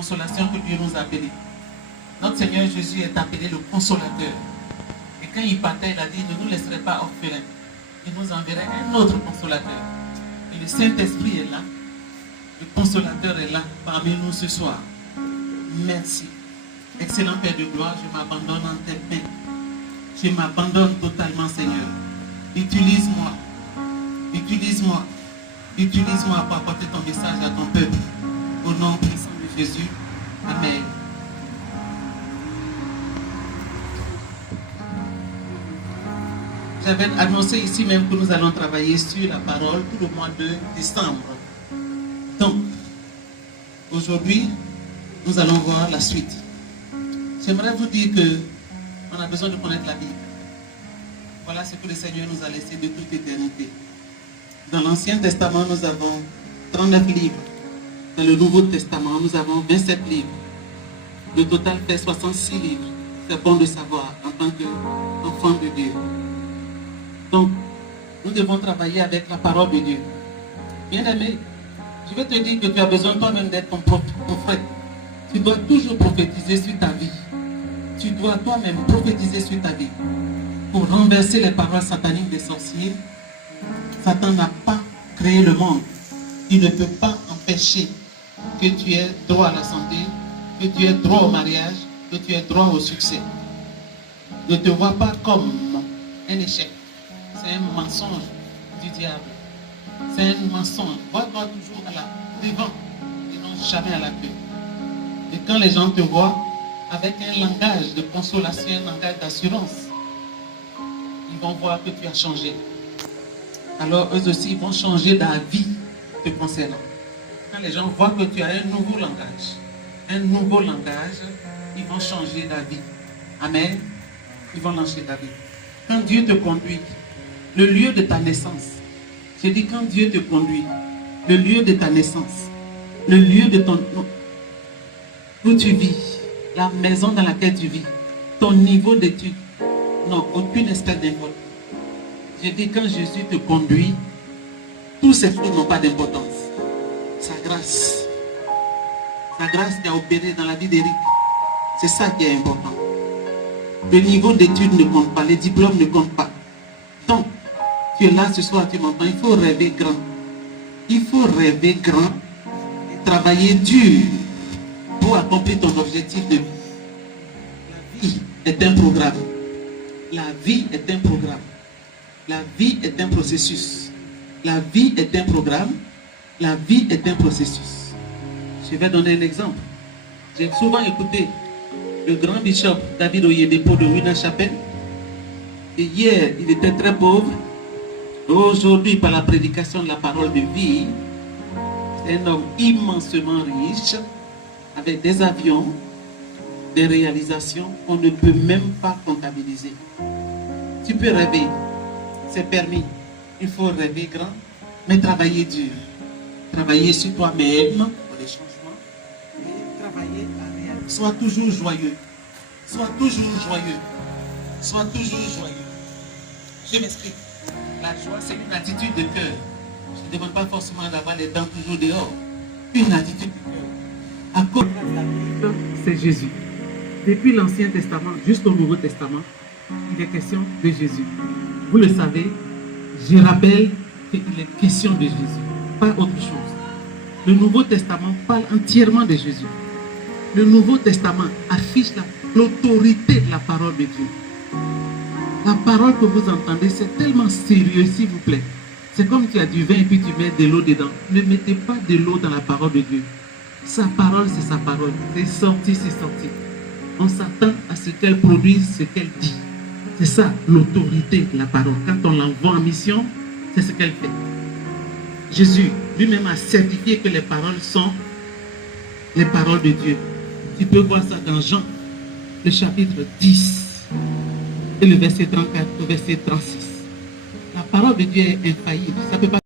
consolation que Dieu nous a appelés. Notre Seigneur Jésus est appelé le consolateur. Et quand il partait, il a dit, ne nous laisserait pas orphelins. Il nous enverrait un autre consolateur. Et le Saint-Esprit est là. Le consolateur est là parmi nous ce soir. Merci. Excellent Père de gloire, je m'abandonne en tes mains. Je m'abandonne totalement, Seigneur. Utilise-moi. Utilise-moi. Utilise-moi pour apporter ton message à ton peuple. Au nom puissant de Jésus. Amen. J'avais annoncé ici même que nous allons travailler sur la parole tout le mois de décembre. Donc, aujourd'hui, nous allons voir la suite. J'aimerais vous dire qu'on a besoin de connaître la Bible. Voilà ce que le Seigneur nous a laissé de toute éternité. Dans l'Ancien Testament, nous avons 39 livres. Dans le Nouveau Testament, nous avons 27 livres. Le total fait 66 livres. C'est bon de savoir en tant qu'enfant de Dieu. Donc, nous devons travailler avec la parole de Dieu. Bien-aimé, je vais te dire que tu as besoin toi-même d'être ton frère. Tu dois toujours prophétiser sur ta vie. Tu dois toi-même prophétiser sur ta vie. Pour renverser les paroles sataniques des sorciers, Satan n'a pas créé le monde. Il ne peut pas empêcher que tu aies droit à la santé, que tu aies droit au mariage, que tu aies droit au succès. Ne te vois pas comme un échec. C'est un mensonge du diable. C'est un mensonge. Vois-toi toujours à la devant et non jamais à la queue. Et quand les gens te voient avec un langage de consolation, un langage d'assurance, ils vont voir que tu as changé. Alors eux aussi, ils vont changer d'avis te concernant. Quand les gens voient que tu as un nouveau langage, ils vont changer d'avis. Amen. Ils vont changer d'avis. Quand Dieu te conduit, le lieu de ta naissance, j'ai dit quand Dieu te conduit, le lieu de ta naissance, le lieu de ton où tu vis, la maison dans laquelle tu vis, ton niveau d'études, non, aucune espèce d'importance. J'ai dit quand Jésus te conduit, tous ces fruits n'ont pas d'importance. Sa grâce qui a opéré dans la vie d'Éric, c'est ça qui est important. Le niveau d'études ne compte pas, les diplômes ne comptent pas. Donc, tu es là ce soir, tu m'entends, il faut rêver grand. Il faut rêver grand et travailler dur pour accomplir ton objectif de vie. La vie est un programme. La vie est un programme. La vie est un processus. La vie est un programme. La vie est un processus. Je vais donner un exemple. J'ai souvent écouté le grand bishop David Oyedepo de Winner Chapel. Et hier, il était très pauvre. Aujourd'hui, par la prédication de la parole de vie, c'est un homme immensement riche, avec des avions, des réalisations qu'on ne peut même pas comptabiliser. Tu peux rêver, c'est permis. Il faut rêver grand, mais travailler dur. Travailler sur toi-même pour les changements et travailler à rien. Sois toujours joyeux. Sois toujours joyeux. Sois toujours joyeux. Je m'explique. La joie, c'est une attitude de cœur. Je ne demande pas forcément d'avoir les dents toujours dehors. Une attitude de cœur. À cause de la Bible, c'est Jésus. Depuis l'Ancien Testament jusqu'au Nouveau Testament, il est question de Jésus. Vous le savez, je rappelle qu'il est question de Jésus, pas autre chose. Le Nouveau Testament parle entièrement de Jésus. Le Nouveau Testament affiche l'autorité de la parole de Dieu. La parole que vous entendez, c'est tellement sérieux, s'il vous plaît. C'est comme tu as du vin et puis tu mets de l'eau dedans. Ne mettez pas de l'eau dans la parole de Dieu. Sa parole, c'est sa parole. C'est sorti, c'est sorti. On s'attend à ce qu'elle produise, ce qu'elle dit. C'est ça, l'autorité de la parole. Quand on l'envoie en mission, c'est ce qu'elle fait. Jésus lui-même a certifié que les paroles sont les paroles de Dieu. Tu peux voir ça dans Jean, le chapitre 10. Et le verset 34 au verset 36. La parole de Dieu est infaillible. Ça ne peut pas